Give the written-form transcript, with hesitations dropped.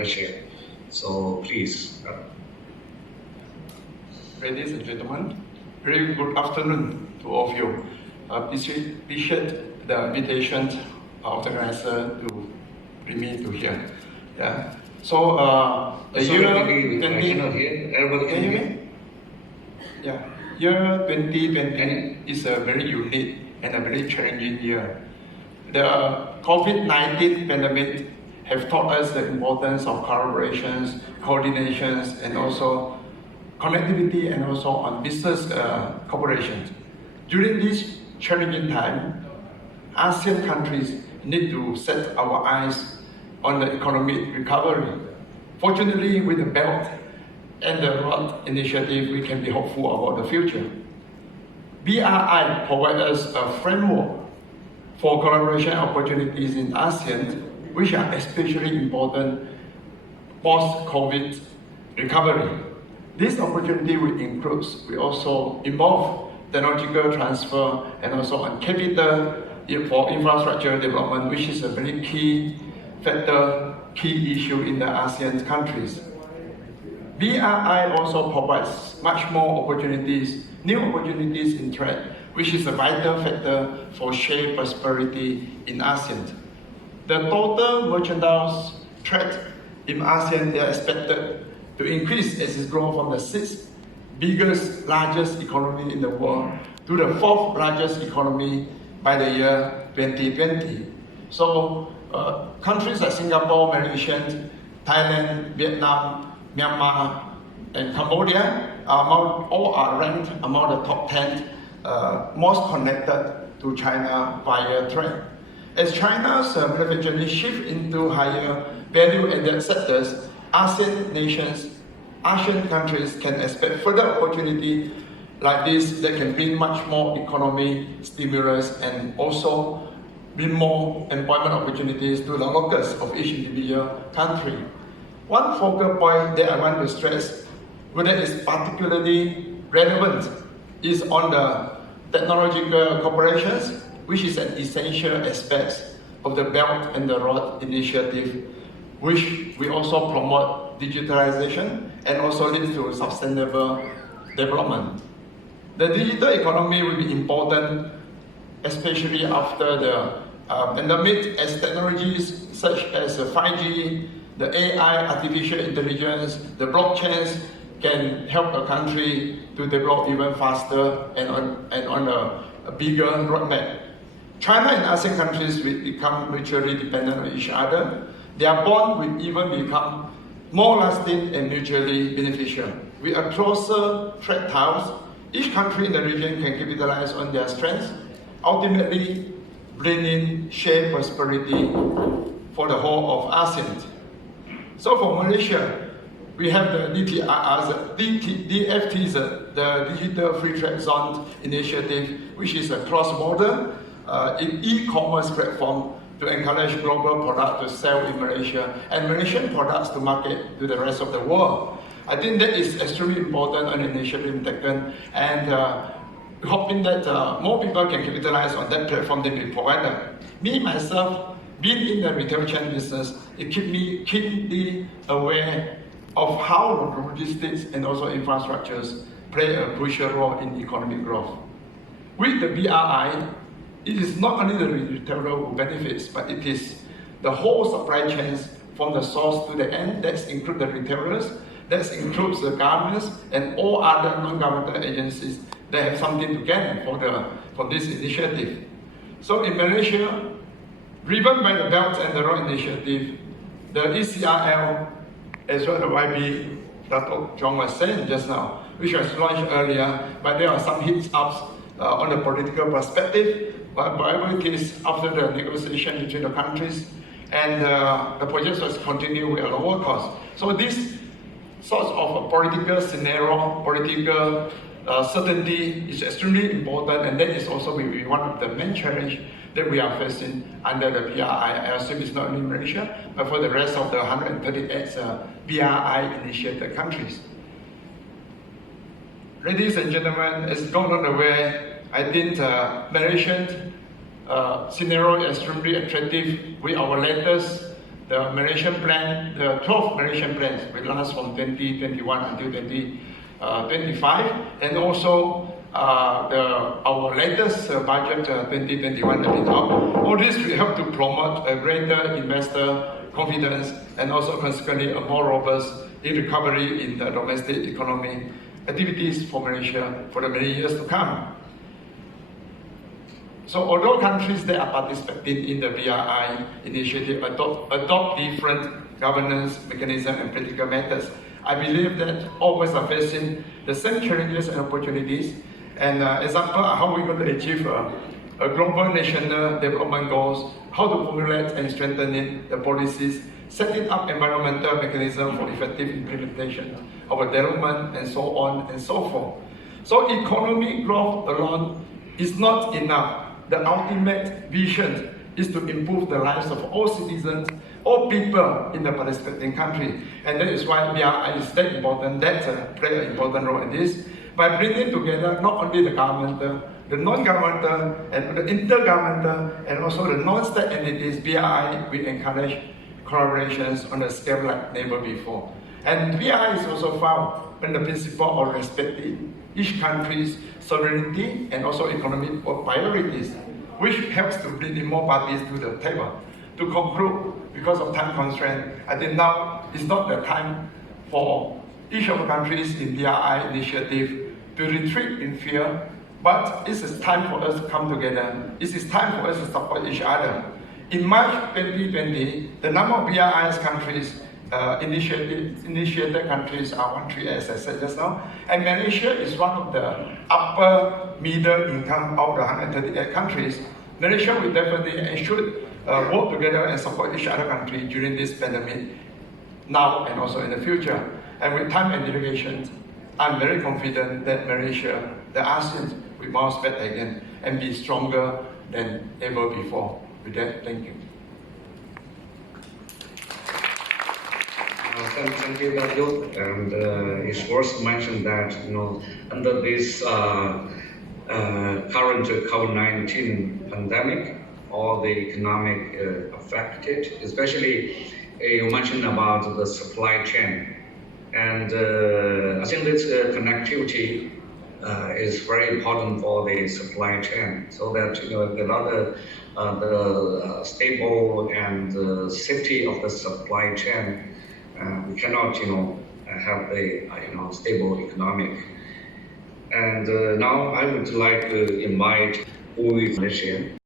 Malaysia. So please. Ladies and gentlemen, very good afternoon to all of you. Appreciate the invitation of the organizer to bring me to here. Yeah. So the Sorry, year maybe I 20, cannot hear. Everybody can you hear hear? me? Yeah. Year 2020 is a very unique and a very challenging year. The COVID-19 pandemic have taught us the importance of collaborations, coordinations, and also connectivity, and also on business cooperation. During this challenging time, ASEAN countries need to set our eyes on the economic recovery. Fortunately, with the Belt and the Road Initiative, we can be hopeful about the future. BRI provides us a framework for collaboration opportunities in ASEAN, which are especially important post-COVID recovery. This opportunity will also involve technological transfer and also on capital for infrastructure development, which is a very key factor, key issue in the ASEAN countries. BRI also provides much more opportunities, new opportunities in trade, which is a vital factor for shared prosperity in ASEAN. The total merchandise trade in ASEAN is expected to increase as it grows from the sixth largest economy in the world to the fourth largest economy by the year 2020. So countries like Singapore, Malaysia, Thailand, Vietnam, Myanmar, and Cambodia all are ranked among the top 10 most connected to China via trade. As China's manufacturing shift into higher value-added sectors, Asian countries can expect further opportunity like this that can bring much more economic stimulus and also bring more employment opportunities to the locals of each individual country. One focal point that I want to stress, whether it's particularly relevant, is on the technological cooperations, which is an essential aspect of the Belt and the Road Initiative, which we also promote digitalization and also leads to sustainable development. The digital economy will be important, especially after the pandemic, as technologies such as 5G, the AI, artificial intelligence, the blockchains can help a country to develop even faster and on a bigger roadmap. China and ASEAN countries will become mutually dependent on each other. Their bond will even become more lasting and mutually beneficial. With a closer trade ties, each country in the region can capitalize on their strengths, ultimately bringing shared prosperity for the whole of ASEAN. So for Malaysia, we have the DFTs, the Digital Free Trade Zone Initiative, which is a cross-border e-commerce platform to encourage global products to sell in Malaysia and Malaysian products to market to the rest of the world. I think that is extremely important an initiative taken, and hoping that more people can capitalize on that platform that we provided. Me, myself, being in the retail chain business, it keeps me keenly aware of how logistics and also infrastructures play a crucial role in economic growth. With the BRI, it is not only the retailer who benefits, but it is the whole supply chains from the source to the end. That includes the retailers, that includes the governments and all other non-governmental agencies that have something to gain for this initiative. So in Malaysia, driven by the Belt and the Road Initiative, the ECRL, as well as the YB, Dato John was saying just now, which was launched earlier, but there are some hiccups on the political perspective. But whatever it is, after the negotiation between the countries, and the project was continued with a lower cost. So this sort of a political scenario, political certainty is extremely important, and that is also one of the main challenges that we are facing under the BRI. I assume it's not only Malaysia, but for the rest of the 138 BRI-initiated countries. Ladies and gentlemen, as gone on the way, I think Malaysian scenario is extremely attractive with our latest the Malaysian plan, the 12 Malaysian plans will last from 2021 until 2025, and also our latest budget 2021 that we talk. All this will help to promote a greater investor confidence and also consequently a more robust recovery in the domestic economy activities for Malaysia for the many years to come. So although countries that are participating in the BRI initiative adopt different governance mechanisms and political methods, I believe that always are facing the same challenges and opportunities. And example, how we're going to achieve a global national development goals, how to formulate and strengthen the policies, setting up environmental mechanisms for effective implementation of development, and so on and so forth. So economic growth alone is not enough. The ultimate vision is to improve the lives of all citizens, all people in the participating country. And that is why BRI is that important, that play an important role in this. By bringing together not only the governmental, the non-governmental, and the intergovernmental, and also the non-state entities, BRI will encourage collaborations on a scale like never before. And BRI is also founded on the principle of respecting each country's sovereignty and also economic priorities, which helps to bring in more parties to the table. To conclude, because of time constraint, I think now is not the time for each of the countries in BRI initiative to retreat in fear, but it is time for us to come together. It is time for us to support each other. In March 2020, the number of BRI's countries initiated countries are 138, as I said just now, and Malaysia is one of the upper middle income of the 138 countries. Malaysia will definitely and should work together and support each other country during this pandemic, now and also in the future. And with time and dedication, I'm very confident that Malaysia, the ASEAN, will bounce back again and be stronger than ever before. With that, thank you. Thank you, Dato. And it's worth to mention that under this current COVID-19 pandemic, all the economic affected, especially you mentioned about the supply chain, and I think this connectivity is very important for the supply chain, so that without the stable and safety of the supply chain, we cannot, have a stable economic. And now I would like to invite Malaysia